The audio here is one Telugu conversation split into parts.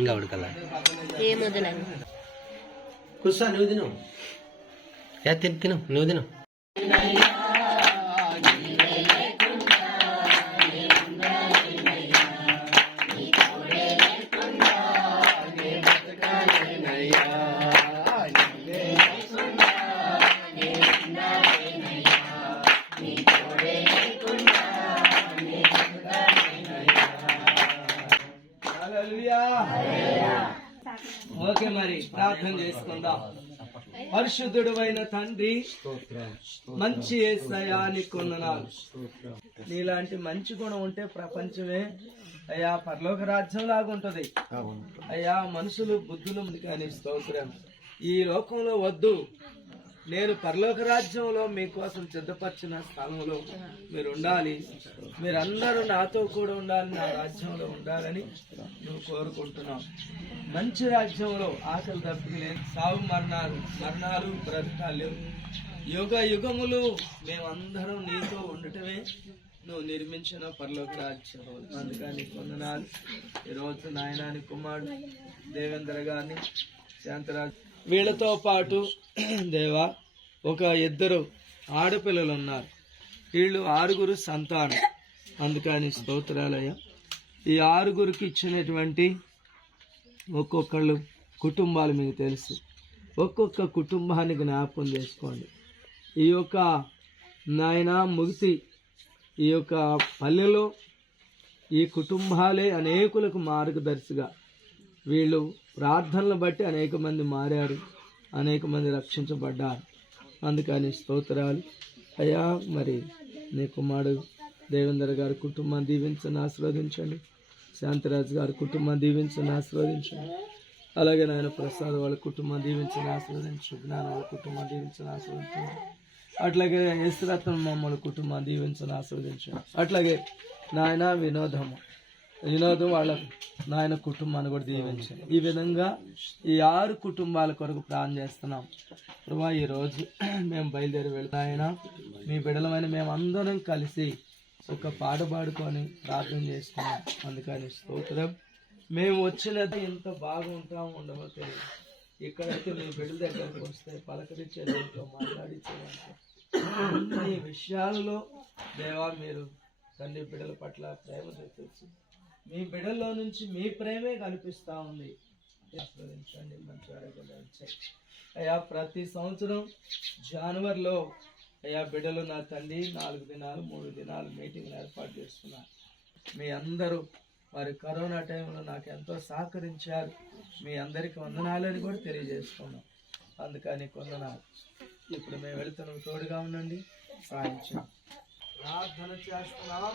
ఇంకా ఉడకలా ఏం వదలండి. కూర్చో, నువ్వు తిను. తిను నువ్వు తిను. ఓకే, మరి ప్రార్థన చేసుకుందాం. పరిశుద్ధుడు అయిన తండ్రి, మంచి యేసయ్యా నీకు వందనాలు. నీలాంటి మంచి గుణం ఉంటే ప్రపంచమే అయ్యా పరలోక రాజ్యం లాగా ఉంటది అయ్యా. మనుషులు బుద్ధులు కానీ స్తోత్రం. ఈ లోకంలో వద్దు, నేను పరలోక రాజ్యంలో మీకోసం సిద్ధపరిచిన స్థలంలో మీరు ఉండాలి. మీరందరూ నాతో కూడా ఉండాలి, నా రాజ్యంలో ఉండాలని నువ్వు కోరుకుంటున్నావు. మంచి రాజ్యంలో ఆకలి తప్పిక లేదు, సాగు మరణాలు బ్రతకాలు, యుగ యుగములు మేమందరం నీతో ఉండటమే నువ్వు నిర్మించిన పరలోక రాజ్యం. అందుకని వందనాలు. ఈరోజు నాయనాని కుమారుడు దేవేంద్ర గారిని, శాంతరాజు వీళ్ళతో పాటు దేవా ఒక 2 ఆడపిల్లలు ఉన్నారు. వీళ్ళు 6 సంతానం. అందుకని స్తోత్రాలయ్య. ఈ 6కి ఇచ్చినటువంటి ఒక్కొక్కళ్ళు కుటుంబాలు మీకు తెలుసు. ఒక్కొక్క కుటుంబాన్ని జ్ఞాపకం చేసుకోండి. ఈ యొక్క నాయన ముగితి ఈ యొక్క పల్లెలో ఈ కుటుంబాలే అనేకులకు మార్గదర్శిగా. వీళ్ళు ప్రార్థనలు బట్టి అనేక మంది మారారు, అనేక మంది రక్షించబడ్డారు. అందుకని స్తోత్రాలు అయ్యా. మరి నీ కుమారుడు దేవేంద్ర గారి కుటుంబాన్ని దీవించని ఆశీర్వదించండి. శాంతరాజు గారి కుటుంబాన్ని దీవించని ఆశీర్వదించండి. అలాగే నాయన ప్రసాద్ వాళ్ళ కుటుంబాన్ని దీవించని ఆశీర్వదించండి. జ్ఞాన వాళ్ళ కుటుంబాన్ని దీవించని ఆశీర్వదించండి. అట్లాగే యశ్రత్న మమ్మల్ని కుటుంబాన్ని దీవించని ఆశీర్వదించండి. అట్లాగే నాయన వినోదం వాళ్ళ నాయన కుటుంబాన్ని కూడా దీవించండి. ఈ విధంగా ఈ 6 కుటుంబాల కొరకు ప్రార్థన చేస్తున్నాం ప్రభా. ఈరోజు మేము బయలుదేరి వెళ్తాయన మీ బిడ్డలమైన మేము అందరం కలిసి ఒక పాట పాడుకొని ప్రార్థన చేసుకున్నాం. అందుకని స్తోత్రం. మేము వచ్చినది ఎంత బాగుంటాం ఉండవో తెలియదు. ఇక్కడైతే మీ బిడ్డల దగ్గరకు వస్తే పలకరించేదాంతో మాట్లాడించేదాంతో ఈ విషయాలలో దేవా మీరు తండ్రి బిడ్డల పట్ల ప్రేమ చూపించి మీ బిడ్డల్లో నుంచి మీ ప్రేమే కనిపిస్తూ ఉంది. ఆస్వాదించండి, మంచి ఆరోగ్యం అయ్యా. ప్రతి సంవత్సరం జనవరిలో అయ్యా బిడ్డలు నా తండ్రి 4 దినాలు 3 దినాలు మీటింగ్లు ఏర్పాటు చేస్తున్నారు. మీ అందరూ వారి కరోనా టైంలో నాకు ఎంతో సహకరించారు. మీ అందరికీ వందనాలని కూడా తెలియజేసుకున్నాం. అందుకని వందనాలు. ఇప్పుడు మేము వెళుతున్నాం, తోడుగా ఉండండి, సాయించండి. ప్రార్థన చేస్తున్నాం.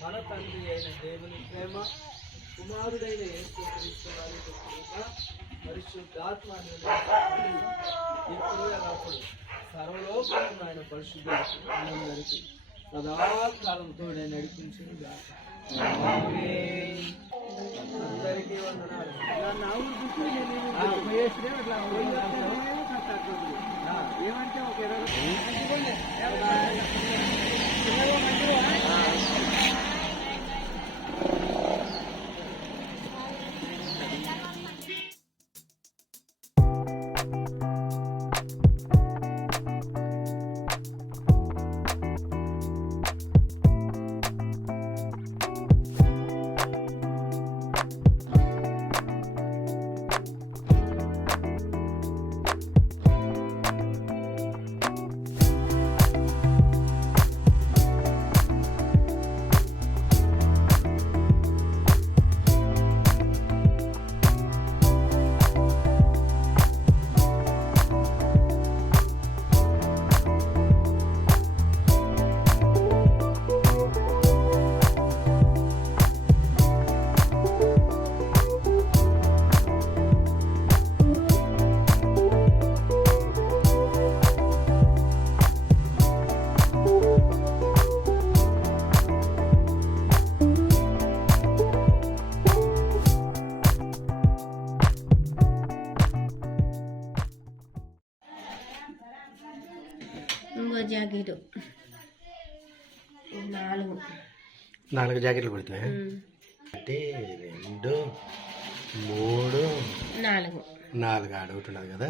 మన తండ్రి అయిన దేవుని ప్రేమ, కుమారుడైన యేసు క్రీస్తు వారి కృప, పరిశుద్ధాత్మ ఇప్పుడు అప్పుడు సర్వలోకం ఆయన పరిశుద్ధులందరికీ సదాకాలంతో నడిపించిన అందరికీ వందనాలు. ఏమంటే ఒక 20 4 జాకెట్లు కుడుతున్నా. 1 2 3 4 ఆడ ఒకటి ఉన్నది కదా.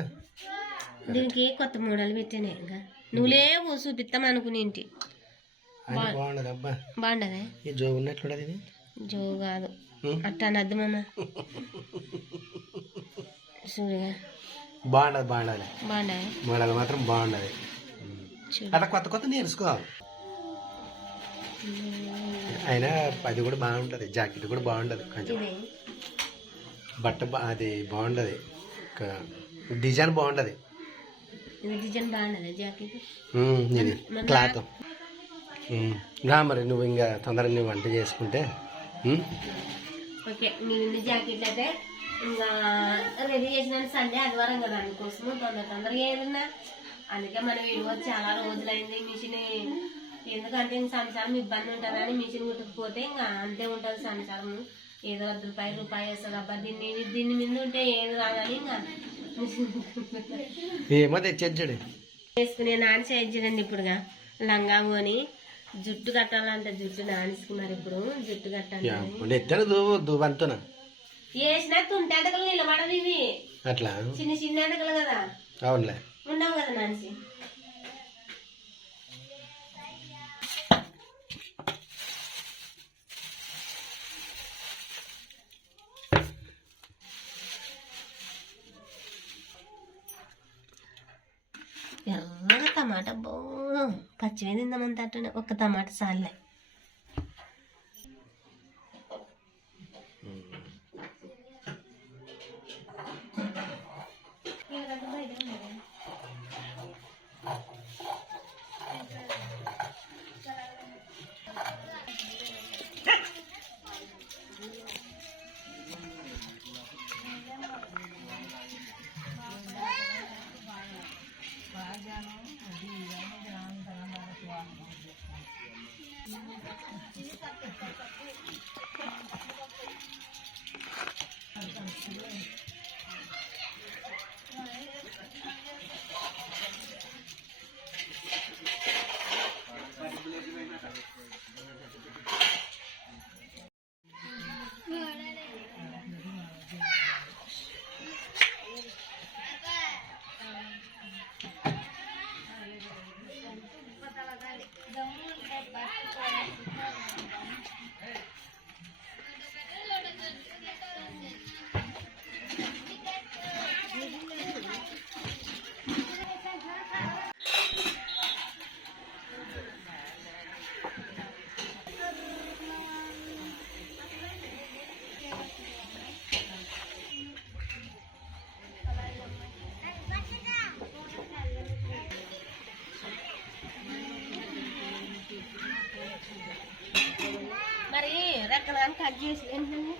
దీనికి కొత్త మోడల్ పెట్టానే ఇంకా నువ్వు లేవు చూపిస్తాం అనుకునేంటి. బాగుండదు అబ్బా. బాగుండదే ఈ జో ఉన్నట్లుండదు ఇది. జో కాదు అట్టా అనద్దు మామ. చూడగా బాగుండదు బాగుండదే మోడల్ మాత్రం బాగుండదు. అట్లా కొత్త కొత్త నేర్చుకోవాలి. అయినా అది కూడా బాగుంటుంది. జాకెట్ కూడా బాగుంటుంది. కొంచెం బట్ట అది బాగుంటుంది. డిజైన్ బాగుంటుంది. డిజైన్ బాగుండదు జాకెట్. ఇది క్లాత్. మరి నువ్వు ఇంకా తొందరగా నువ్వు వంట చేసుకుంటే ఓకే. నీ జాకెట్ అయితే ఇంకా రెడీ చేసిన సండే ఆదివారం కదా అందుకోసము తొందరగా ఏదన్నా. అందుకే మనం వీడియో చాలా రోజులైంది. మిషన్ ఎందుకంటే ఇంక సంసారం ఇబ్బంది ఉంటుందని మిషన్ కుట్టకపోతే ఇంకా అంతే ఉంటుంది సంసారం. ఏదో ₹1 వేస్తుంది అబ్బా. దీన్ని మీద ఉంటే ఏది రాదని ఇంకా మిషన్ ఏమో తెచ్చేది వేసుకునే నాని చేయించడండి. ఇప్పుడుగా లంగా పోని జుట్టు కట్టాలంటే జుట్టు నానేసుకున్నారు. ఇప్పుడు జుట్టు కట్టాలి వేసినా తుంటే అడగలు నిలబడదు. ఇవి అట్లా చిన్న చిన్న అడగలు కదా. అవునులే ఉండవు కదా నాన్సి. ఎర్రగా టమాటా పచ్చివే తిందామంత అట్టు. ఒక్క టమాటా సార్లే. మరి రెక్కలు కానీ కట్ చేసి ఏంటండి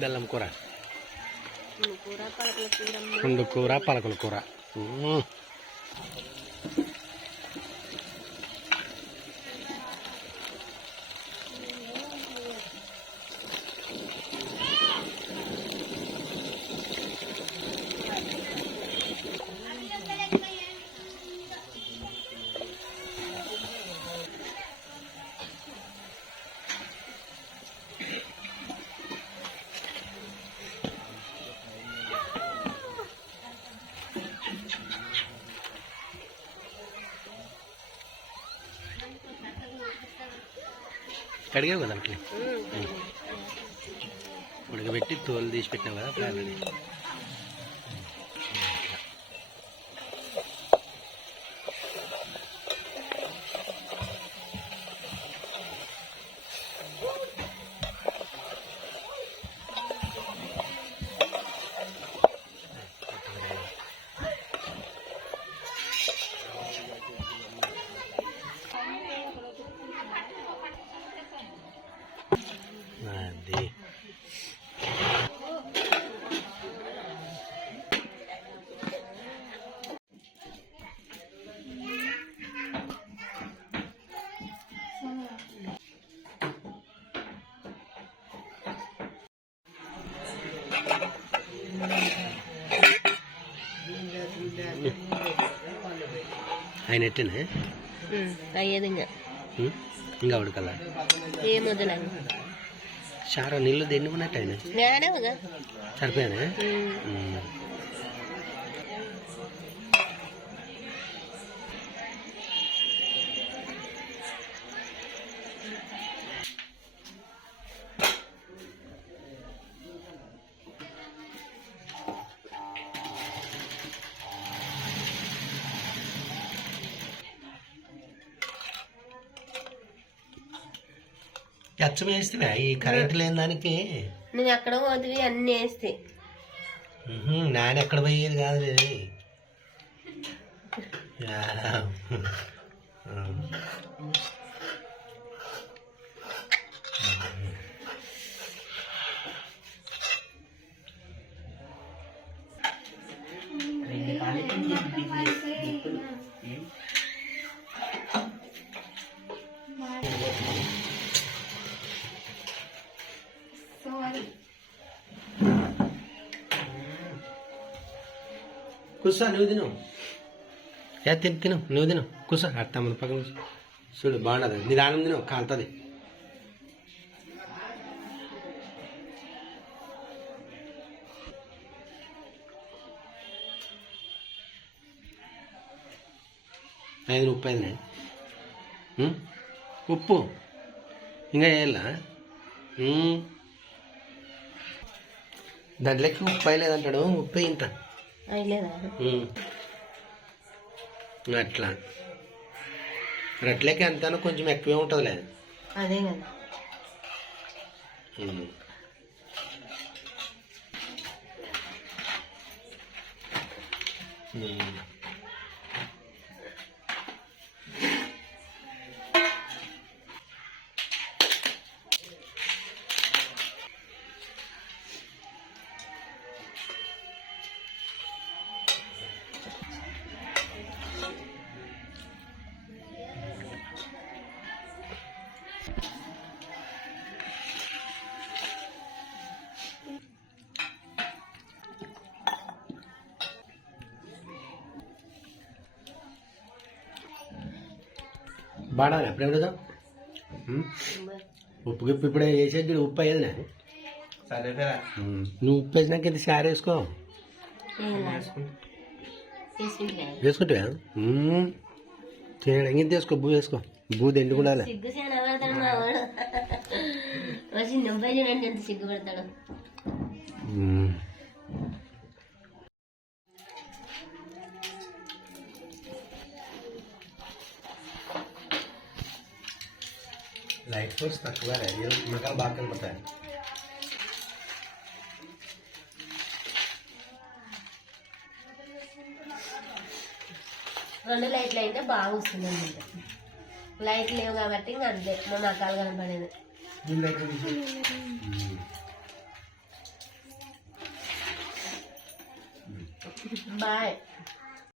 బెల్లం కూర, పుండు కూర, పలకల కూర. కడిగావు కదా అట్లే. ఉడకబెట్టి తోలు తీసి పెట్టినాం కదా ప్రాణాన్ని. అది ఆయన ఎట్టేనా అయ్యేది ఇంకా ఉడకల్లా ఏం వదలని చారా నీళ్ళు దెన్నుకున్నట్టు ఆయన నేనే కదా సరిపోయానా. అచ్చం వేస్తే ఈ కరెంట్ లేని దానికి నువ్వు ఎక్కడ పోతివి అన్నీ వేస్తే నాన్న ఎక్కడ పోయేది కాదు. కూర్చో నువ్వు తిను. తిను నువ్వు తిను కూర్చో. అత్తమ్మ పక్కన చూడు బాగుండదు. నిదానం తిను కాలుతుంది. ఐదు ఉప్పు అయింది. ఉప్పు ఇంకా వేయాలా? దాంట్లోకి ఉప్పు వేయలేదంటాడు. ఉప్పు ఇంత అట్లా అట్లకి అంతా కొంచెం ఎక్కువే ఉంటుందిలే. అదే కదా బాగా ఎప్పుడేం కదా ఉప్పు గిప్పు ఇప్పుడే వేసేది. ఉప్పు అయ్యేదినా నువ్వు ఉప్పు వేసినాక ఇంత సార్ వేసుకో. వేసుకుంటా తినడం ఇంత వేసుకో. బూ వేసుకో. బూ ఎండు కూడా సిగ్గుపడతాడు. లైట్ ఫోర్స్ తక్కువ మకాలు బాగా కనపడతాయి. రెండు లైట్లు అయితే బాగా వస్తుంది అన్నమాట. లైట్ లేవు కాబట్టి ఇంకా అంతే మా మకాలు కనపడేది. బాయ్.